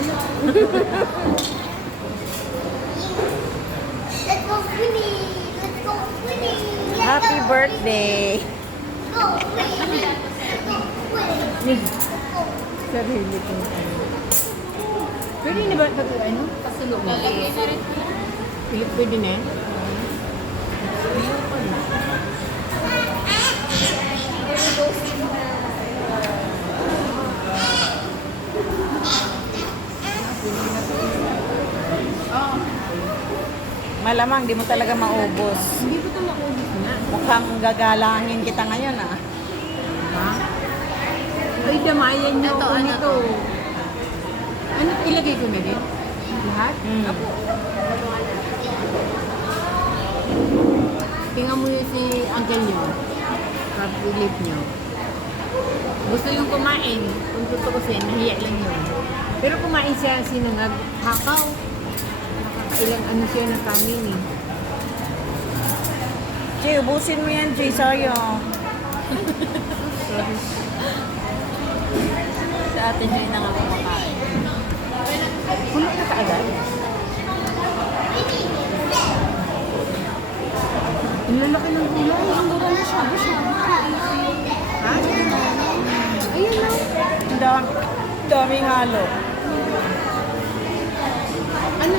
Let's go swimming. Let's go swimming. Happy birthday! Go swimming. Go swimming. Sarili ko. Pwede na ba ito ano? Pasulong mo. Pwede na eh. Malamang, di mo talaga maubos. Hindi ko ito maubos na. Mukhang gagalangin kita ngayon, ah. Ha? Ay, damayan niyo Ito, ako ano nito. Ano, ilagay ko na din? Lahat? Mm. Apo. Tingnan mo yun si uncle niyo. Kapilip niyo. Gusto yung kumain. Kung tutuusin, nahiya lang yun. Pero kumain siya, sinangag, hakaw. Nakakailang ano siya ng kanin eh. Jay, ubusin mo yan, Jay. Sayang. Sa atin yun na nga kumakain. Puno na kaagad. Ang lalaki ng gulay. Ang mura na siya. Ha? Ayun lang. Daming halo. Ano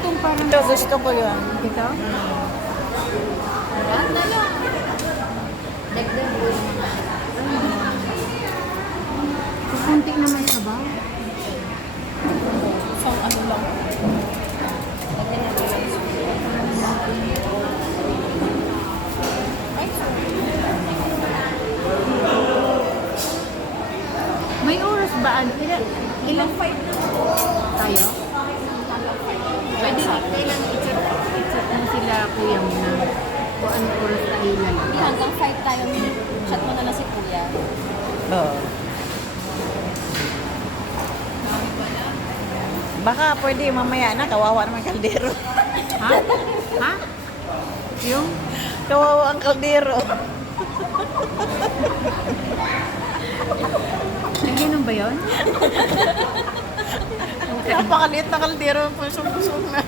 tong parang... Ito, gusto ko yun. Ito? Yan na lang. Dagdag mo. Kunti naman sa ba? Isang ano lang. May oras ba? Ilang fight tayo? Pwede kailan i-chat mo sila kuya mo na kung anong oras tayo lalabas. Hanggang 5 tayo. Chat mo na lang si kuya. Oo. Baka pwede mamaya na, kawawa naman kaldero. Ha? Ha? Yung? Kawawa ang kaldero. Ay, ganun ba yun? Napakaliit na kaldero, pusong-pusong na.